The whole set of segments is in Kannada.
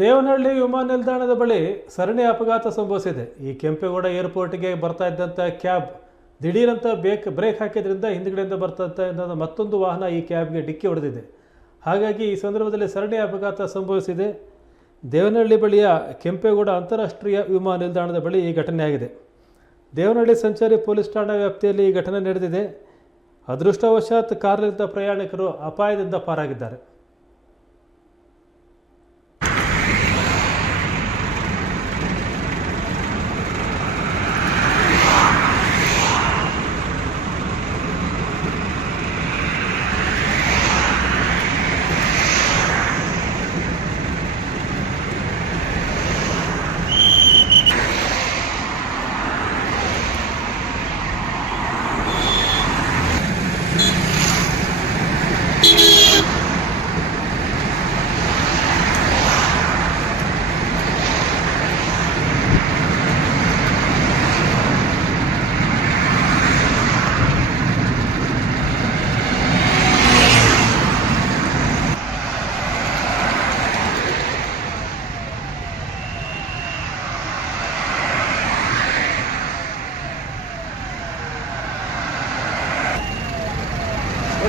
ದೇವನಹಳ್ಳಿ ವಿಮಾನ ನಿಲ್ದಾಣದ ಬಳಿ ಸರಣಿ ಅಪಘಾತ ಸಂಭವಿಸಿದೆ. ಈ ಕೆಂಪೇಗೌಡ ಏರ್ಪೋರ್ಟ್ಗೆ ಬರ್ತಾ ಇದ್ದಂಥ ಕ್ಯಾಬ್ ದಿಢೀರಂತ ಬ್ರೇಕ್ ಬ್ರೇಕ್ ಹಾಕಿದ್ರಿಂದ ಹಿಂದ್ಗಡೆಯಿಂದ ಬರ್ತಾ ಮತ್ತೊಂದು ವಾಹನ ಈ ಕ್ಯಾಬ್ಗೆ ಡಿಕ್ಕಿ ಹೊಡೆದಿದೆ. ಹಾಗಾಗಿ ಈ ಸಂದರ್ಭದಲ್ಲಿ ಸರಣಿ ಅಪಘಾತ ಸಂಭವಿಸಿದೆ. ದೇವನಹಳ್ಳಿ ಬಳಿಯ ಕೆಂಪೇಗೌಡ ಅಂತಾರಾಷ್ಟ್ರೀಯ ವಿಮಾನ ನಿಲ್ದಾಣದ ಬಳಿ ಈ ಘಟನೆ ಆಗಿದೆ. ದೇವನಹಳ್ಳಿ ಸಂಚಾರಿ ಪೊಲೀಸ್ ಠಾಣಾ ವ್ಯಾಪ್ತಿಯಲ್ಲಿ ಈ ಘಟನೆ ನಡೆದಿದೆ. ಅದೃಷ್ಟವಶಾತ್ ಕಾರ್ನಲ್ಲಿದ್ದ ಪ್ರಯಾಣಿಕರು ಅಪಾಯದಿಂದ ಪಾರಾಗಿದ್ದಾರೆ.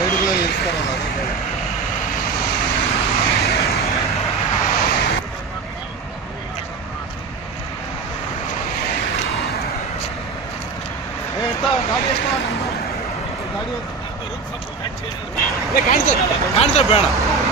సైడ్ కూడా చేస్తారన్నారు గాడి వేసుకోవాలి గాడి కాండి సార్ కాండి సార్